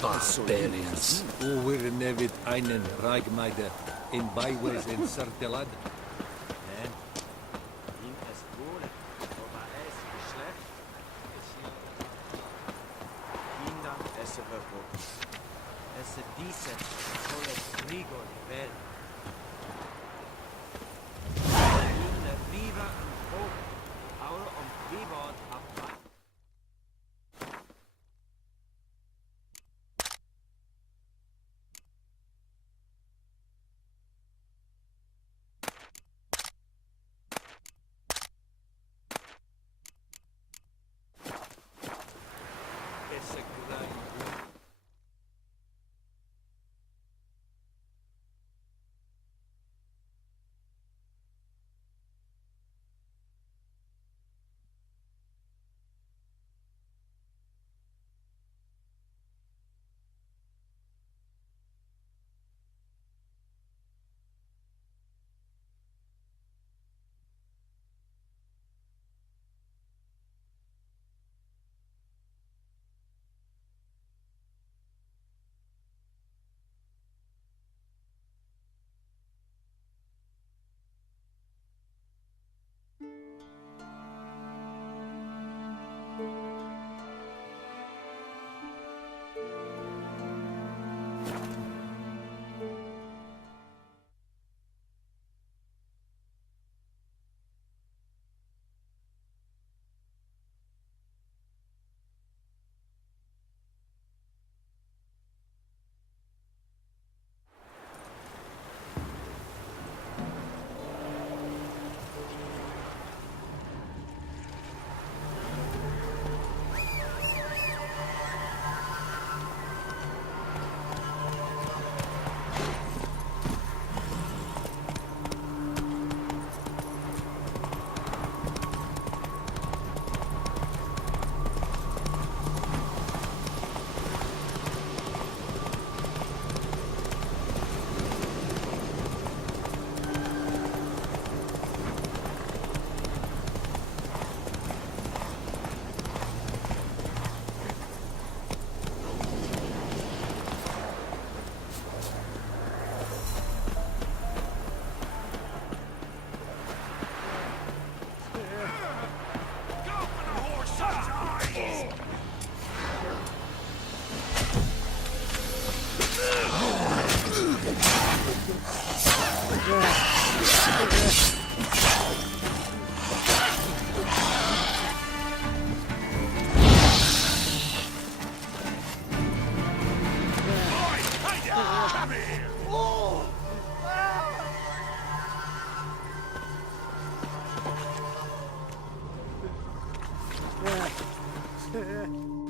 Barbarians. Over nevid einen Reigmeide in Bywes in Sertelad.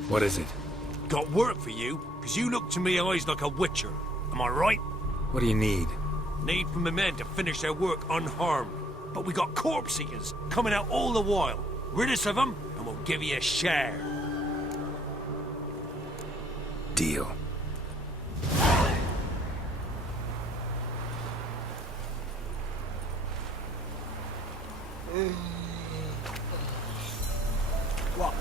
What is it? Got work for you, because you look to me eyes like a witcher. Am I right? What do you need? Need for my men to finish their work unharmed. But we got corpse eaters coming out all the while. Rid us of them, and we'll give you a share. Deal. What?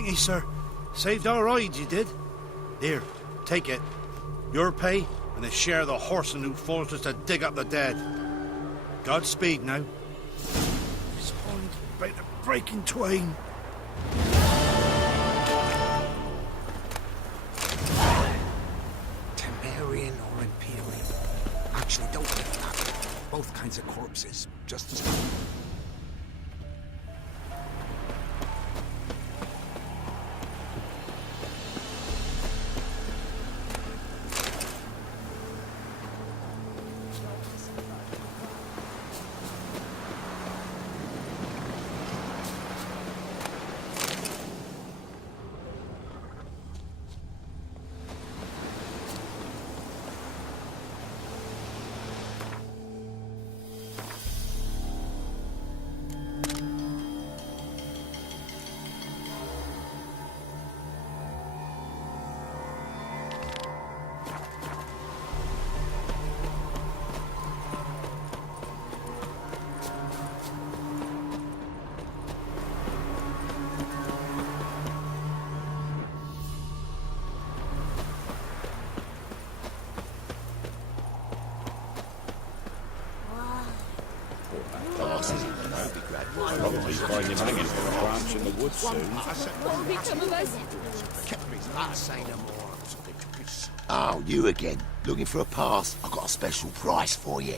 Thank you, sir. Saved our hides, you did. Here, take it. Your pay, and a share of the horseman who forced us to dig up the dead. Godspeed now. This horn's about to break in twain. Temerian or Imperial? Actually, don't lift that. Both kinds of corpses, just as well. Probably find him hanging from a branch in the woods soon. What'll become of us? Oh, you again. Looking for a pass? I've got a special price for you.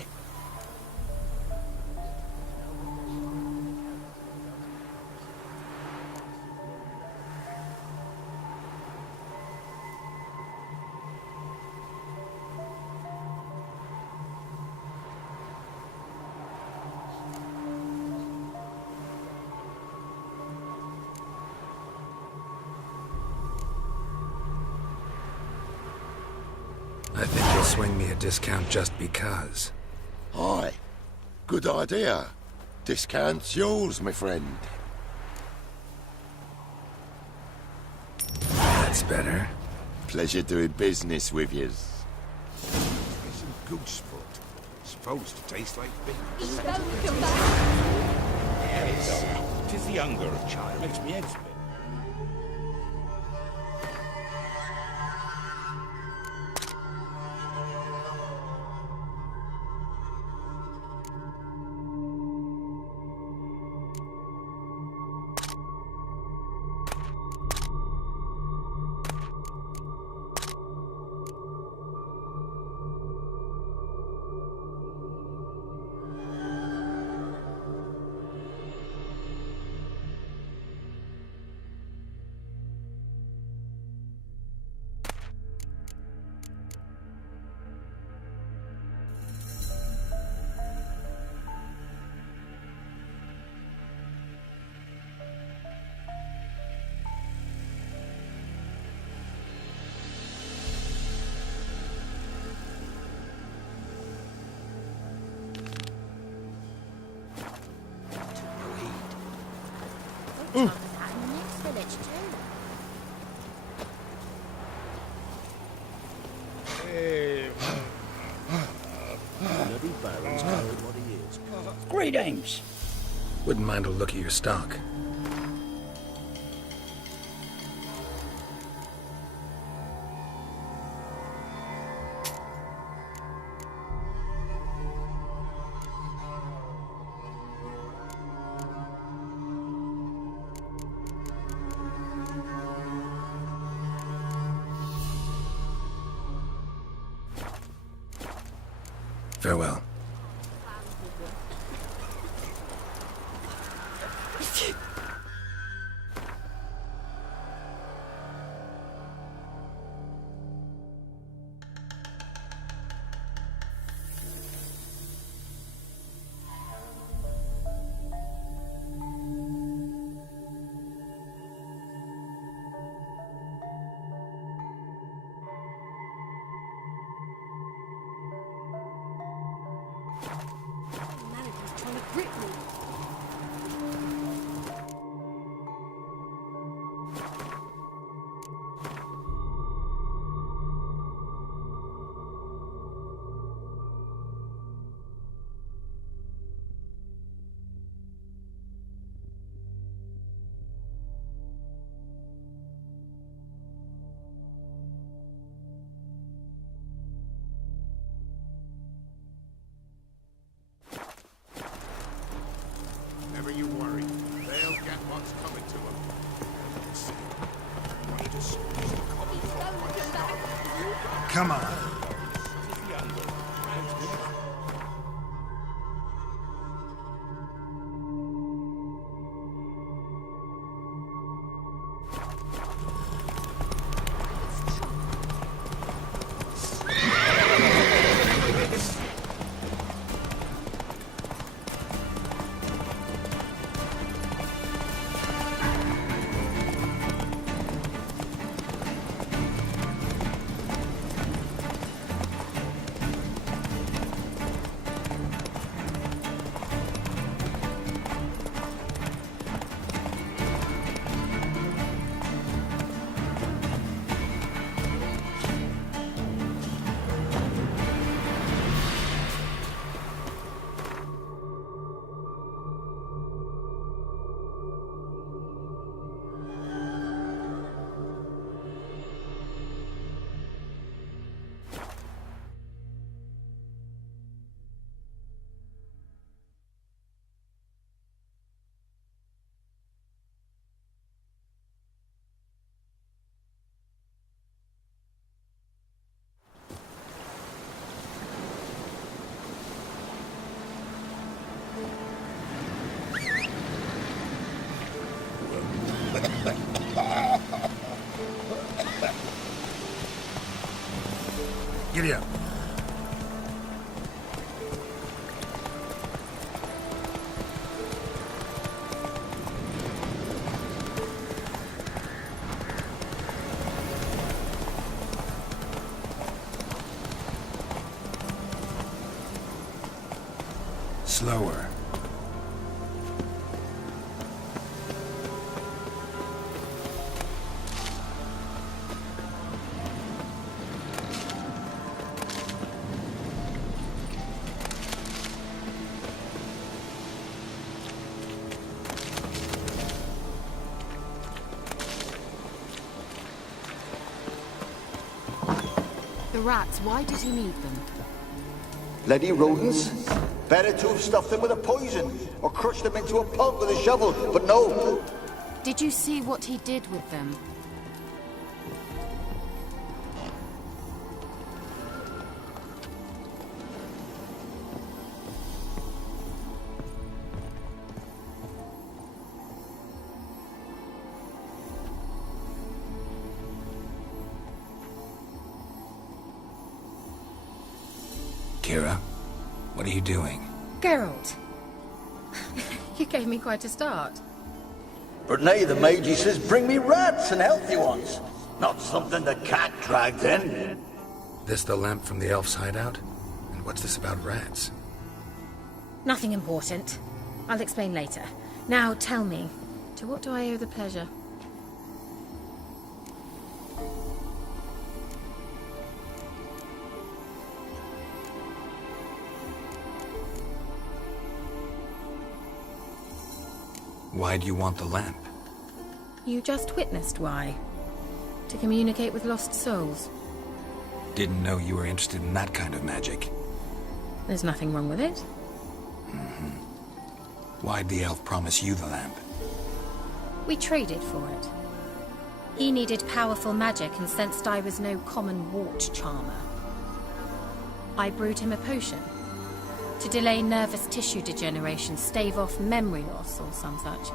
I think you'll swing me a discount just because. Aye. Good idea. Discount's yours, my friend. That's better. Pleasure doing business with yous. Some goose foot. Supposed to taste like beef. Come back. Yes. 'Tis the hunger of child. Makes me head spin. Next village too. Bloody Baron's knowing what he is. Greetings. Wouldn't mind a look at your stock. Farewell. Manager's trying to grip me. Come on. Giddy up. Slower. The rats, why did he need them? Bloody rodents. Better to have stuffed them with a poison, or crushed them into a pulp with a shovel, but no. Did you see what he did with them? Kira, what are you doing? Geralt. You gave me quite a start. But nay, the Magi says bring me rats and healthy ones. Not something the cat dragged in. This the lamp from the elf's hideout? And what's this about rats? Nothing important. I'll explain later. Now tell me, to what do I owe the pleasure? Why do you want the lamp? You just witnessed why. To communicate with lost souls. Didn't know you were interested in that kind of magic. There's nothing wrong with it. Why'd the elf promise you the lamp? We traded for it. He needed powerful magic and sensed I was no common wart charmer. I brewed him a potion. To delay nervous tissue degeneration, stave off memory loss or some such.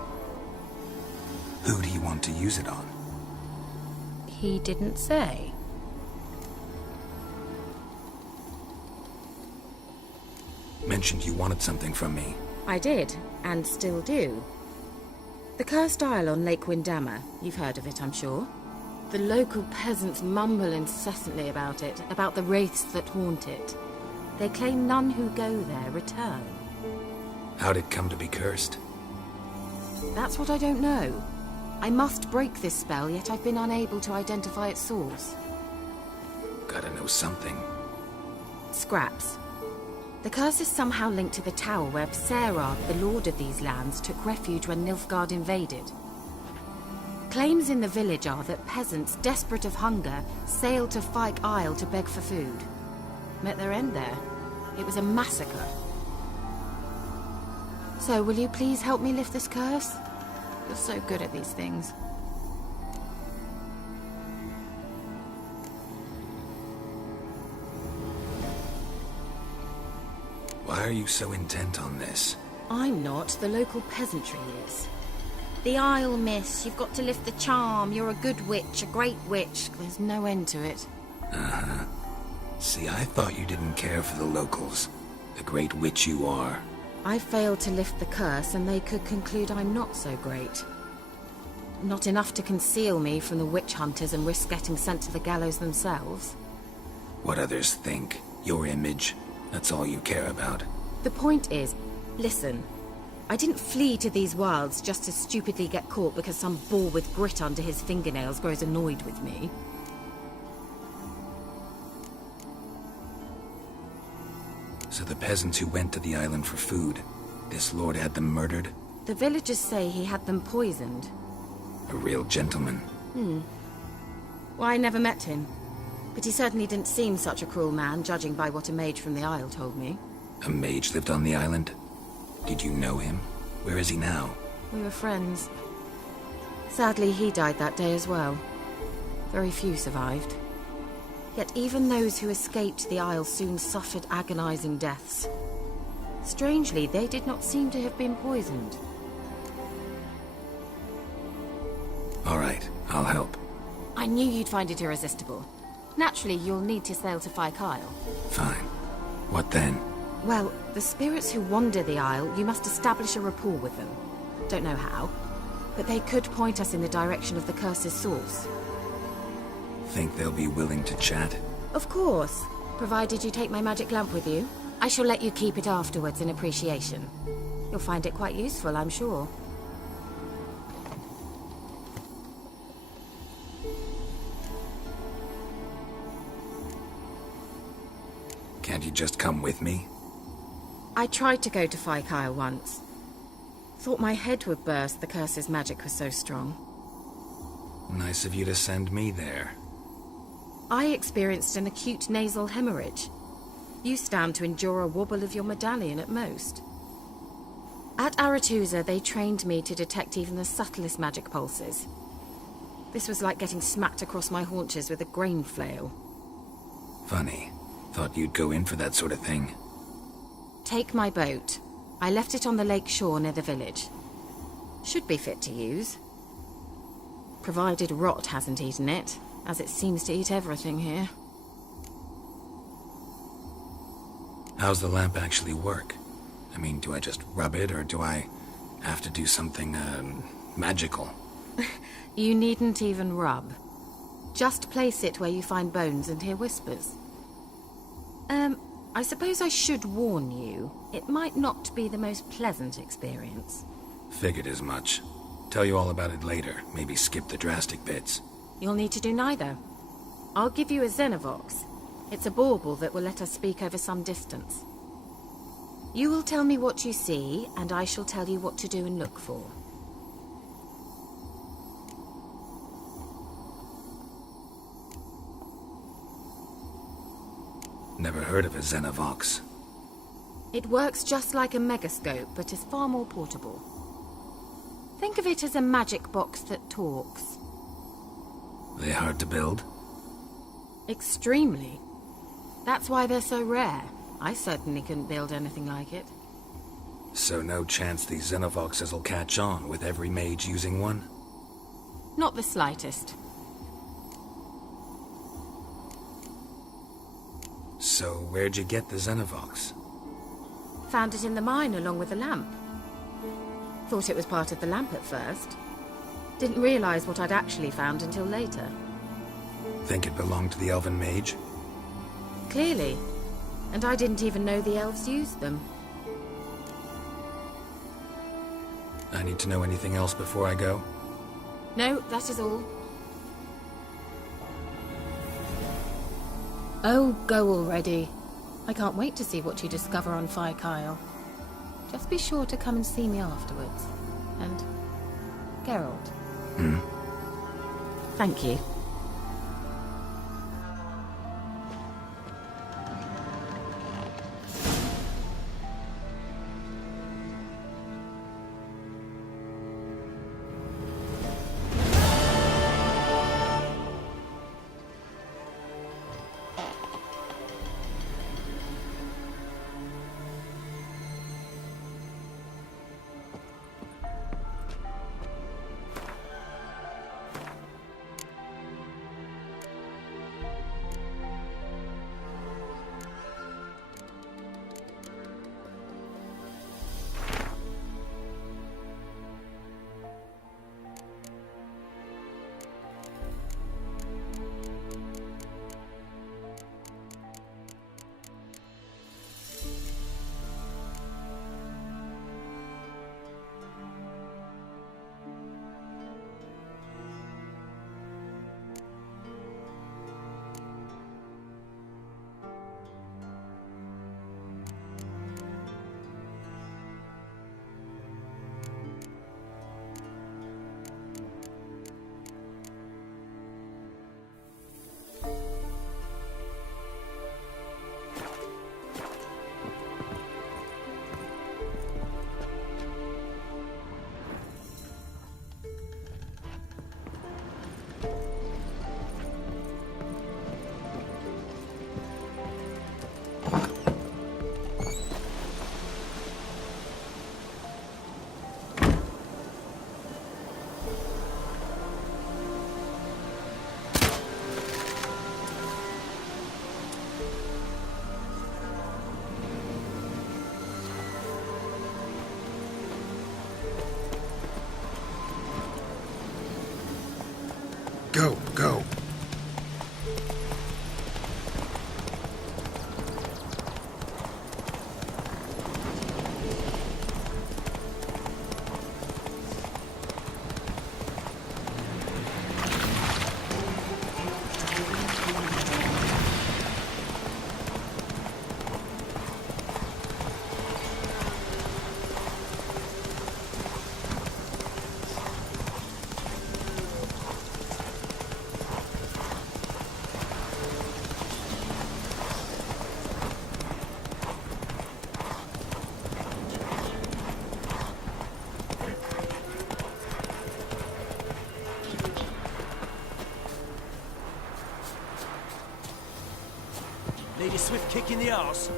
Who do you want to use it on? He didn't say. Mentioned you wanted something from me. I did, and still do. The cursed isle on Lake Windammer. You've heard of it, I'm sure. The local peasants mumble incessantly about it, about the wraiths that haunt it. They claim none who go there return. How'd it come to be cursed? That's what I don't know. I must break this spell, yet I've been unable to identify its source. Gotta know something. Scraps. The curse is somehow linked to the tower where Serad, the lord of these lands, took refuge when Nilfgaard invaded. Claims in the village are that peasants, desperate of hunger, sailed to Fyke Isle to beg for food. Met their end there. It was a massacre. So, will you please help me lift this curse? You're so good at these things. Why are you so intent on this? I'm not. The local peasantry is. The Isle, miss. You've got to lift the charm. You're a good witch, a great witch. There's no end to it. Uh-huh. See, I thought you didn't care for the locals. The great witch you are. I failed to lift the curse, and they could conclude I'm not so great. Not enough to conceal me from the witch hunters and risk getting sent to the gallows themselves. What others think, your image, that's all you care about. The point is, listen, I didn't flee to these wilds just to stupidly get caught because some boar with grit under his fingernails grows annoyed with me. So the peasants who went to the island for food, this lord had them murdered? The villagers say he had them poisoned. A real gentleman. Well, I never met him. But he certainly didn't seem such a cruel man, judging by what a mage from the Isle told me. A mage lived on the island? Did you know him? Where is he now? We were friends. Sadly, he died that day as well. Very few survived. Yet even those who escaped the Isle soon suffered agonizing deaths. Strangely, they did not seem to have been poisoned. All right, I'll help. I knew you'd find it irresistible. Naturally, you'll need to sail to Kyle. Fine. What then? Well, the spirits who wander the Isle, you must establish a rapport with them. Don't know how, but they could point us in the direction of the curse's source. Think they'll be willing to chat? Of course, provided you take my magic lamp with you. I shall let you keep it afterwards in appreciation. You'll find it quite useful, I'm sure. Can't you just come with me? I tried to go to Kyle once. Thought my head would burst, the curse's magic was so strong. Nice of you to send me there. I experienced an acute nasal hemorrhage. You stand to endure a wobble of your medallion at most. At Aretusa, they trained me to detect even the subtlest magic pulses. This was like getting smacked across my haunches with a grain flail. Funny. Thought you'd go in for that sort of thing. Take my boat. I left it on the lake shore near the village. Should be fit to use. Provided rot hasn't eaten it, as it seems to eat everything here. How's the lamp actually work? I mean, do I just rub it, or do I have to do something, magical? You needn't even rub. Just place it where you find bones and hear whispers. I suppose I should warn you, it might not be the most pleasant experience. Figured as much. Tell you all about it later, maybe skip the drastic bits. You'll need to do neither. I'll give you a Xenovox. It's a bauble that will let us speak over some distance. You will tell me what you see, and I shall tell you what to do and look for. Never heard of a Xenovox. It works just like a megascope, but is far more portable. Think of it as a magic box that talks. They hard to build? Extremely. That's why they're so rare. I certainly couldn't build anything like it. So no chance these Xenovoxes will catch on with every mage using one? Not the slightest. So where'd you get the Xenovox? Found it in the mine along with the lamp. Thought it was part of the lamp at first. Didn't realize what I'd actually found until later. Think it belonged to the elven mage? Clearly. And I didn't even know the elves used them. I need to know anything else before I go? No, that is all. Oh, go already. I can't wait to see what you discover on Kyle. Just be sure to come and see me afterwards. And Geralt. Thank you. Go, go. Need a swift kick in the arse?